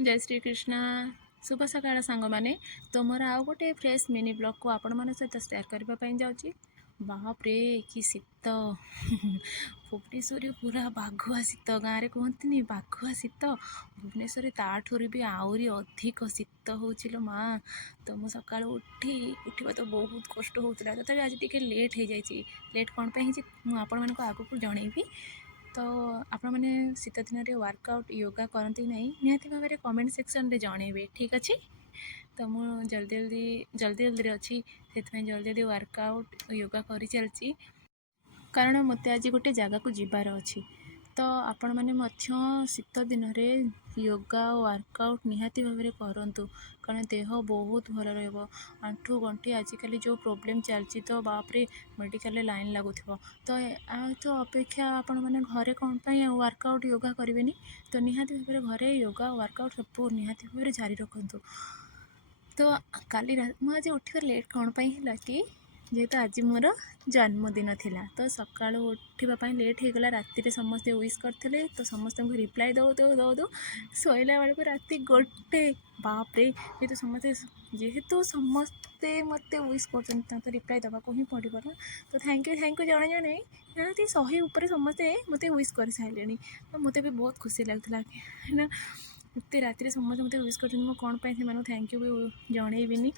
जय श्री कृष्णा शुभ सकाळ सांग मैंने तो मोर आउ गोटे फ्रेश मिनी ब्लॉग को आपण मान सहित सेयार करने जाऊँगी। बाप रे कि शीत भुवनेश्वर पूरा बाघुआ शीत गाँव में कहती बाघुआ शीत भुवनेश्वर ताठू भी आहरी अधिक शीत हो माँ। तो मुझे सका उठा तो बहुत कष्ट होता तथा आज टी लेट हो जाए लेट कौन मुझे आगक जनइबी। तो आपण मैंने शीत दिन में वर्कआउट योगा करती ना निहाती भाव में कमेंट सेक्शन में जनइबे ठीक अच्छे। तो मुझे जल्दी अच्छी से जल्दी जल्दी वर्कआउट योगा कर चलती कारण मत आज गोटे जगह को जीवार अच्छी। तो आपण मैंने शीत दिन में योगा वर्कआउट निहाती भाव में करूँ कारण देह बहुत भल रंठु गंठी आजिकल जो प्रोब्लेम चलती तो बापरे मेडिकल लाइन लगुथ। तो अपेक्षा आपण मैंने घरे कौन वर्कआउट योगा करेंगे तो निहाती भाव में घरे योगा वर्कआउट सब निहाती भाव में जारी रखु। तो काली मुझे उठा लेट कौन है कि जेहेतु आज मोर जन्मदिन थिला तो सका उठापी लेट हो गला राति समस्ते विश करते तो समस्त को रिप्लाई दौ दौ दौ दौ शोला बेलू राति गोटे बापरे जेहेतु समस्ते समस्ते मत विश कर रिप्लाई देवा ही पड़ो ना। तो थैंक यू जड़े जड़े निहाती 100 ऊपर समस्ते मत विश कर सारे तो मत भी बहुत खुशी लगता ना एत राति समस्त मत विश कर कौन से थैंक यू भी जनइबी।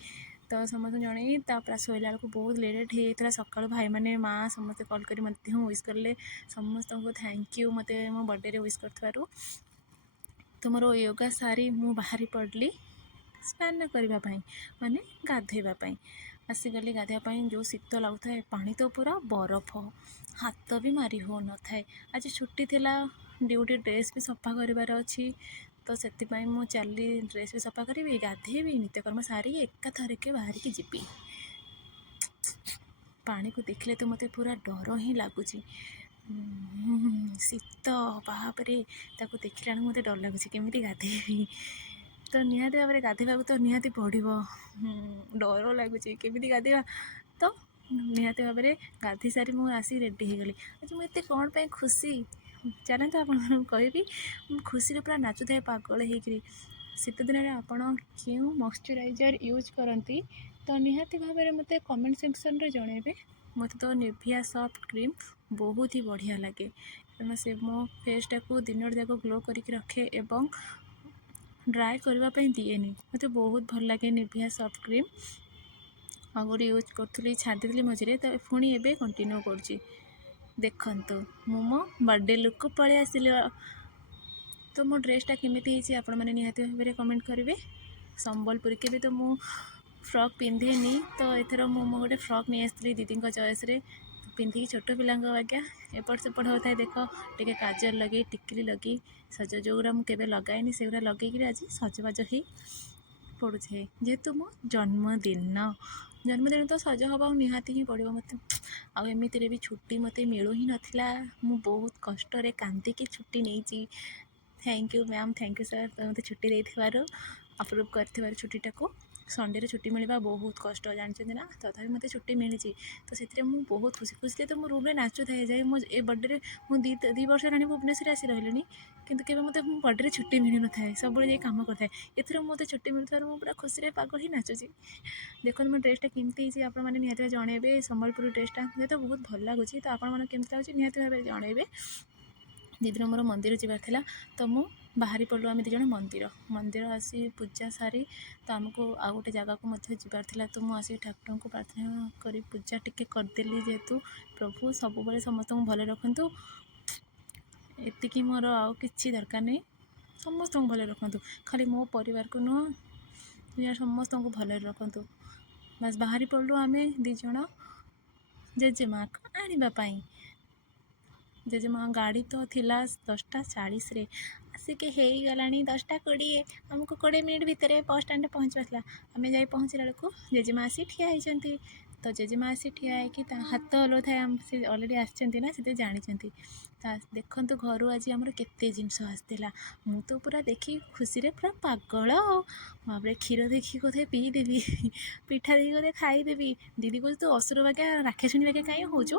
तो समस्त जन शोला बेलू बहुत लेट होता सका भाई मैंने माँ समस्ते कॉल कर विश कले समस्त को थैंक यू मत मो बर्थडे विश कर। तो मोर योगा सारी मु बाहरी पड़ली स्नान करने माने गाधोवाई आसीगली गाधोवाई जो शीत लगुता है पानी तो पूरा बरफ हाथ भी मारी हो न था। आज छुट्टी थिला ड्यूटी ड्रेस भी सफा करार अच्छी तो से चली ड्रेस भी सफा करी गाधेबी नित्यकर्म सारी एकाथरके बाहर की जीपी। पानी को देखले तो मत पूरा डर ही लगुच शीत बापरे देखला मत डर लगुच केमी गाधेबी। तो निहाती भाव में गाधेबा तो निहाती पड़ो डर लगुच केमी गाधेबा। तो निहाती भाव में गाधी सारी मुझे आसी रेडी हो गली आज मुझे कौन पे खुशी चलते आप कहि खुशी पूरा नाचुए पागल होकर। शीत दिन में आपड़ क्यों मॉइस्चराइजर यूज करती तो निहाती भाव में मत कमेंट सेक्शन रे जनइबे। मत तो निविया सॉफ्ट क्रीम बहुत ही बढ़िया लगे कारण से मो फेसटा को दिन जाक ग्लो करके रखे एवं ड्राए करने दिएनि मत बहुत भल लगे निविया सॉफ्ट क्रीम आ गोटे यूज करी छाड़ी मझे तो पुणी एवं कंटिन्यू कर देखु मो बर्थडे लुक को पलि आसिल। तो मो ड्रेसटा केमी आपण मैंने निहाती भाव में कमेंट करेंगे। संबलपुरी के भी तो मु फ्रॉक पिंधेनी तो एथर मो गोटे फ्रॉक नहीं आसती दीदी चॉइस पिंधिकी छोट पिला आज्ञा एपट सेपट होता है देख टे काजल लगे टिकली लगे सज जोगुरा मुझे लगाएनी से लगे आज सजबाज हो पड़ुए जेहेतु मो जन्मदिन तो सज हवा निहाती ही पड़ो मत आमती भी छुट्टी मत मिलू ही नाला मु बहुत कष्ट कांदिकी छुट्टी नहीं। Thank you ma'am thank you sir मत छुट्टी देथिबारु अप्रूव कर छुट्टीटा को संडे छुट्टी मिलवा बहुत कष्ट जानते ना तथा मत छुट्टी मिली तो से बहुत खुशी खुशी तो मो रूम में नाचु था जाए मो ए बर्थडे मुझे दी वर्ष रानी भुवनेश्वर आसी रही किंतु केवे मत बर्थडे छुट्टी मिल न था सब कम करता है एथर मत छुट्टी मिलता पूरा खुशी पागल ही नाचुची। देखो मो ड्रेसटा केमती आपने निहाती जनइबे संबलपुर ड्रेसटा मुझे तो बहुत भल लगुच तो आपने केमती लगे निहाती भाव में जनइबे। दीदी मोर मंदिर जबार तो मु बाहरी पड़ू आम दिज मंदिर आसी पूजा सारी तो आमको आउ गोटे जगह को जबार तो मुझे ठाकुर को प्रार्थना कर पूजा टिके करदेली जेहेतु प्रभु सब समस्त भले रखु एतिकी मोर आउ कि दरकार नहीं समस्त भले रखु खाली मो परिवार को नुह समस्त को भले रखु बस बाहरी पड़ू आम दिज जेजेमा आने जेजेमा गाड़ी तो थिला 10:40 आसिक हो गला 10:20 आमको 20 मिनट भितर बस स्टैंड पहुँचवा आम जा पहुँचला बेलू जेजेमा आसी ठिया होती तो जेजेमा आसी ठिया होगी हाथ हलो था से अलरेडी आना से जानते ଦେଖନ୍ତୁ ଘରୁ ଆଜି ଆମର କେତେ ଜିନିଷ ଆସିଥିଲା। ମୁଁ ତ ପୁରା ଦେଖି ଖୁସିରେ ପୁରା ପାଗଳ ଆଉ। ଭାବରେ କ୍ଷୀର ଦେଖି ବୋଧେ ପିଇଦେବି, ପିଠା ଦେଖି ବୋଧେ ଖାଇଦେବି। ଦିଦି କହୁଛି ତୁ ଅସୁର ବାଗା ରାକ୍ଷାସୁଣୀ ବାଗା କାହିଁ ହେଉଛୁ।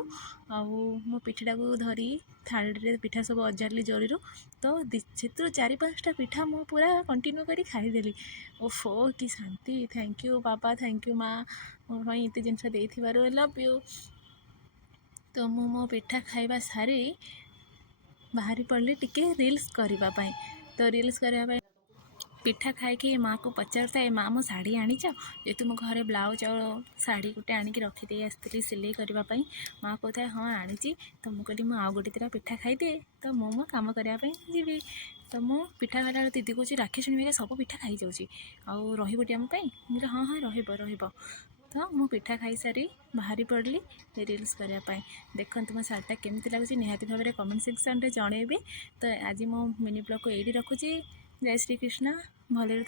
ଆଉ ମୋ ପିଠାଟାକୁ ଧରି ଥାଳିରେ ପିଠା ସବୁ ଅଜାଡ଼ିଲି ଜରିରୁ। ତ ସେଥିରୁ 4-5ଟା ପିଠା ମୁଁ ପୁରା କଣ୍ଟିନ୍ୟୁ କରି ଖାଇଦେଲି। ଓଫୋ କି ଶାନ୍ତି। ଥ୍ୟାଙ୍କ ୟୁ ବାବା, ଥ୍ୟାଙ୍କ ୟୁ ମା, ମୋ ପାଇଁ ଏତେ ଜିନିଷ ଦେଇଥିବାରୁ। I love you. ତ ମୁଁ ମୋ ପିଠା ଖାଇବା ସାରି ବାହାରି ପଡ଼ିଲି ଟିକେ ରିଲ୍ସ କରିବା ପାଇଁ। ତ ରିଲ୍ସ କରିବା ପାଇଁ ପିଠା ଖାଇକି ମାଆକୁ ପଚାରୁଥାଏ, ମା ମୋ ଶାଢ଼ୀ ଆଣିଛ? ଯେହେତୁ ମୋ ଘରେ ବ୍ଲାଉଜ୍ ଆଉ ଶାଢ଼ୀ ଗୋଟେ ଆଣିକି ରଖିଦେଇ ଆସିଥିଲି ସିଲେଇ କରିବା ପାଇଁ। ମାଆ କହୁଥାଏ ହଁ ଆଣିଛି। ତ ମୁଁ କହିଲି ମୁଁ ଆଉ ଗୋଟେ ଦିଟା ପିଠା ଖାଇଦିଏ, ତ ମୁଁ ମୋ କାମ କରିବା ପାଇଁ ଯିବି। ତ ମୁଁ ପିଠା ଖାଇଲା ବେଳେ ଦିଦି କହୁଛି ରାକ୍ଷାସୁଣୀ ବାଗା ସବୁ ପିଠା ଖାଇଯାଉଛି, ଆଉ ରହିବଟି ଆମ ପାଇଁ? ମୁଁ କହିଲି ହଁ ରହିବ। ତ ମୁଁ ପିଠା ଖାଇସାରି ବାହାରି ପଡ଼ିଲି ରିଲ୍ସ କରିବା ପାଇଁ। ଦେଖନ୍ତୁ ମୋ ଶାଢ଼ୀଟା କେମିତି ଲାଗୁଛି ନିହାତି ଭାବରେ କମେଣ୍ଟ ସେକ୍ସନ୍ରେ ଜଣେଇବେ। ତ ଆଜି ମୋ ମିନି ବ୍ଲଗ୍କୁ ଏଇଠି ରଖୁଛି। ଜୟ ଶ୍ରୀକୃଷ୍ଣ। ଭଲରେ